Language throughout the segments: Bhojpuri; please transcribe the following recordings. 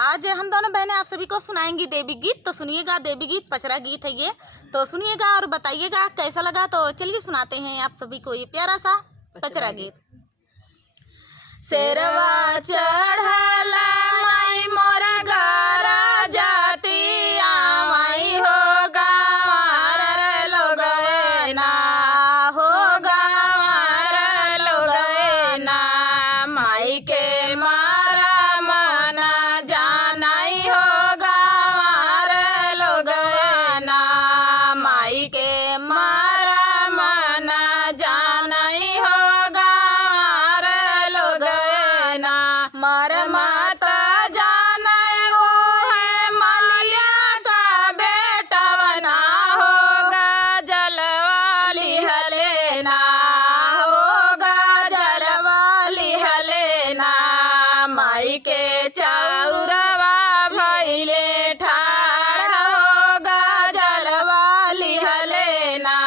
आज हम दोनों बहनें आप सभी को सुनाएंगी देवी गीत। तो सुनिएगा, देवी गीत पचरा गीत है ये, तो सुनिएगा और बताइएगा कैसा लगा। तो चलिए सुनाते हैं आप सभी को ये प्यारा सा पचरा गीत। शेरवा चढ़ला माई मोर घर जातिया, माई हो गाँवर लोगवे ना, हो गाँवर लोगवे ना, माई के मारा मना जानाई हो गाँवर लोगवे ना, माई के मारा मना जानाई हो गाँवर लोगवे ना, मर माता जानाई वो है मलिया का बेटा बना, होगा जलवाली हलेना, होगा जलवाली हलेना, माई के चौरवा भइले ठाड़, होगा जलवाली हलेना,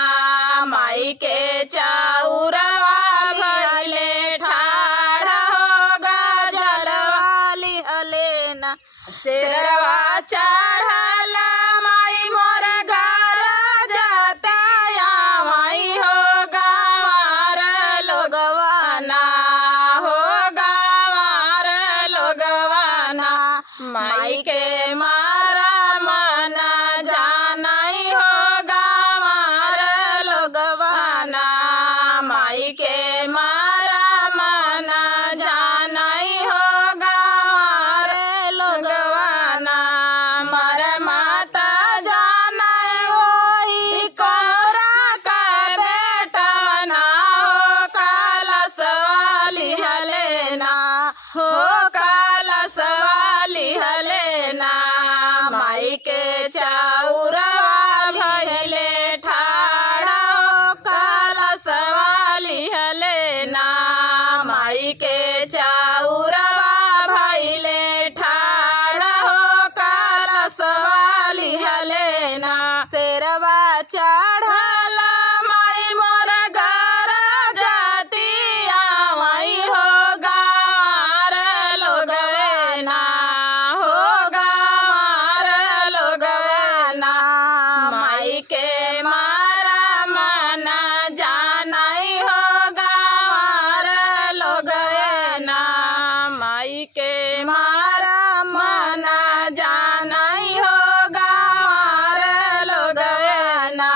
माई के चौरवा भइले ठाड़, होगा जलवाली हलेना। शेरवा चढ़ला माई मोर घर जातया, माई हो गाँवर लोगवाना, हो गाँवर लोगवाना, माई के मारा मना जानाई हो गाँवर लोगवाना, माई के मारा मना जानाई हो गाँवर लोगवाना, मर माता जानाई वही कोहरा का बेटा बना, हो कालस वाली हलेना, हो कालस वाली हलेना, माई के चौरवा भइले ठाड़, हो कालस वाली हलेना, माई के चौरवा भइले ठाड़, हो कालस वाली हलेना। शेरवा चढ़ला माई मोर घर जातिया, माई हो गाँवर लोगवे ना, हो गाँवर लोगवे ना, माई के मारा मना जानाई हो गाँवर लोगवे ना, माई के मारा मना जानाई हो गाँवर लोगवे ना,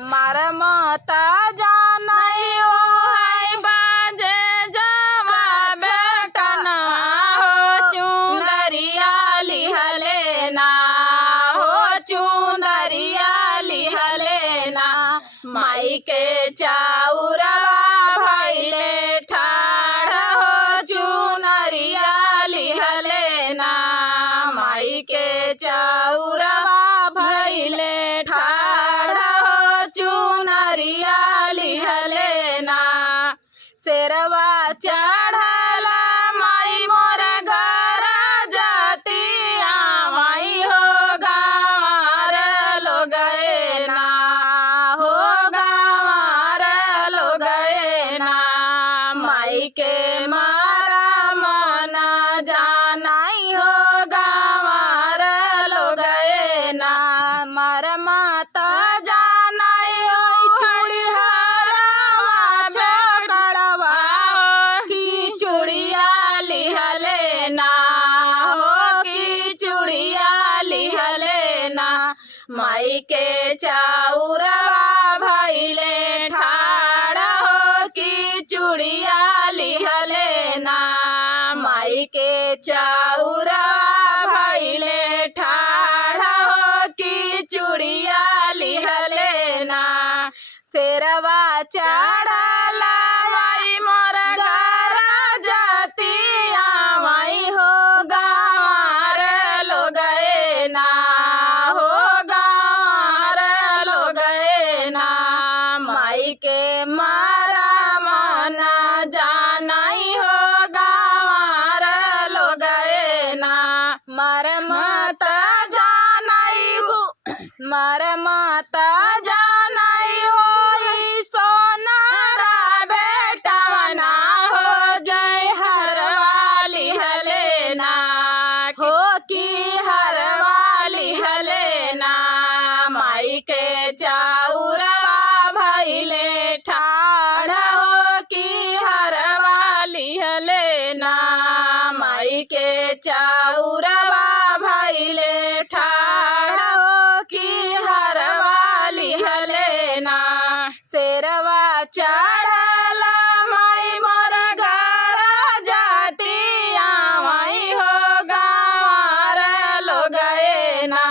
मार माता जानाई हो है बाजे जवा बेटा ना, हो चुंदरिया लिहलेना, हो चुंदरिया लिहलेना, माई के चौरवा भइले ठाड़, हो चुनरिया लिहलेना, माई के चौरवा भइले ठाड़, हो चुनरिया लिहलेना। शेरवा चढ़ला माई मोर घर जातिया, माई हो गाँवर लोगवे ना, हो गाँवर लोगवे ना, माई के मारा मना जानाई हो गाँवर लोगवे ना, मर माता जानाई हो चूड़ी हरवा छोकड़वा, की चूड़िया लिहलेना, हो की चूड़िया लिहलेना, माई के चौरवा भइले ठाड़, हो की चूड़िया लिहलेना, माई के चौरवा भइले ठाड़, हो की चूड़िया लिहलेना। शेरवा चढ़ला माई मोर घर जातिया, माई हो गाँवर लोगवे ना, हो गाँवर लोगवे ना, माई के मारा मना जानाई हो गाँवर लोगवे ना, मर माता जानाई हो, मर माता जानाई हो सोनारा बेटा बना, हो जय हरवाली हलेना, हो चाउरवा भइले ठाड़ हो कि हरवाली हलेना शेरवा चढ़ल माई मोर घर जाती माई हो गाँवर लोग ना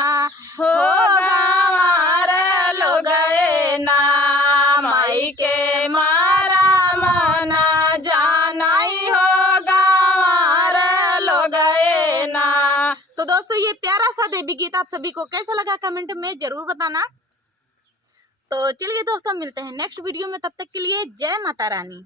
हो गाँवर लोग ना माई के मारा मना जानाई हो गाँवर लोग ना। तो दोस्तों ये प्यारा सा देवी गीत आप सभी को कैसा लगा कमेंट में जरूर बताना। तो चलिए दोस्तों मिलते हैं नेक्स्ट वीडियो में, तब तक के लिए जय माता रानी।